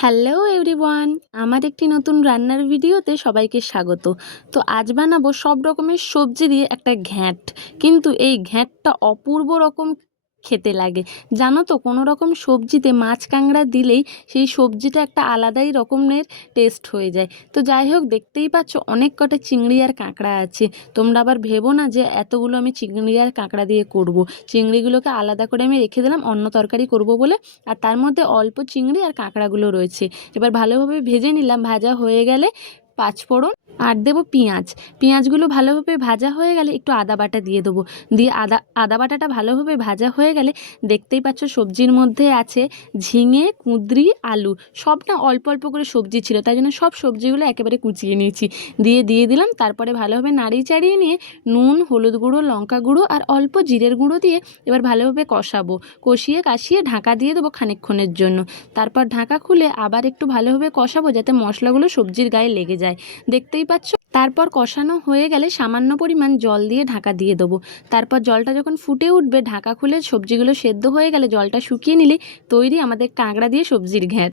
Hello everyone আমার একটি নতুন রান্নার ভিডিওতে সবাইকে স্বাগত। তো আজ বানাবো সব রকমের সবজি দিয়ে একটা ঘ্যাঁট। কিন্তু এই ঘ্যাঁটটা অপূর্ব রকম খেতে লাগে। জানো তো, কোনো রকম সবজিতে মাছ কাঁকড়া দিলেই সেই সবজিটা একটা আলাদাই রকমের টেস্ট হয়ে যায়। তো যাই হোক, দেখতেই পাচ্ছ অনেক কটা চিংড়ি আর কাঁকড়া আছে। তোমরা আবার ভেবো না যে এতগুলো আমি চিংড়ি আর কাঁকড়া দিয়ে করব। চিংড়িগুলোকে আলাদা করে আমি রেখে দিলাম, অন্য তরকারি করব বলে। আর তার মধ্যে অল্প চিংড়ি আর কাঁকড়াগুলো রয়েছে। এবার ভালোভাবে ভেজে নিলাম, ভাজা হয়ে গেলে পাঁচফোড়ন আর দেবো পেঁয়াজ। পেঁয়াজগুলো ভালোভাবে ভাজা হয়ে গেলে একটু আদা বাটা দিয়ে দেবো। দিয়ে আদা আদা বাটাটা ভালোভাবে ভাজা হয়ে গেলে দেখতেই পাচ্ছ সবজির মধ্যে আছে ঝিঙে, কুঁদরি, আলু। সবটা অল্প অল্প করে সবজি ছিল, তাই জন্য সব সবজিগুলো একেবারে কুচিয়ে নিয়েছি। দিয়ে দিয়ে দিলাম, তারপরে ভালোভাবে নাড়িয়ে চাড়িয়ে নিয়ে নুন, হলুদ গুঁড়ো, লঙ্কা গুঁড়ো আর অল্প জিরের গুঁড়ো দিয়ে এবার ভালোভাবে কষাবো। কষিয়ে, কাশিয়ে ঢাকা দিয়ে দেবো খানিকক্ষণের জন্য। তারপর ঢাকা খুলে আবার একটু ভালোভাবে কষাবো যাতে মশলাগুলো সবজির গায়ে লেগে যায়। দেখতেই পাচ্ছ? তারপর কষানো হয়ে গেলে সামান্য পরিমাণ জল দিয়ে ঢাকা দিয়ে দেবো। তারপর জলটা যখন ফুটে উঠবে, ঢাকা খুলে সবজিগুলো সেদ্ধ হয়ে গেলে জলটা শুকিয়ে নিলে তৈরি আমাদের কাঁকড়া দিয়ে সবজির ঘ্যাঁট।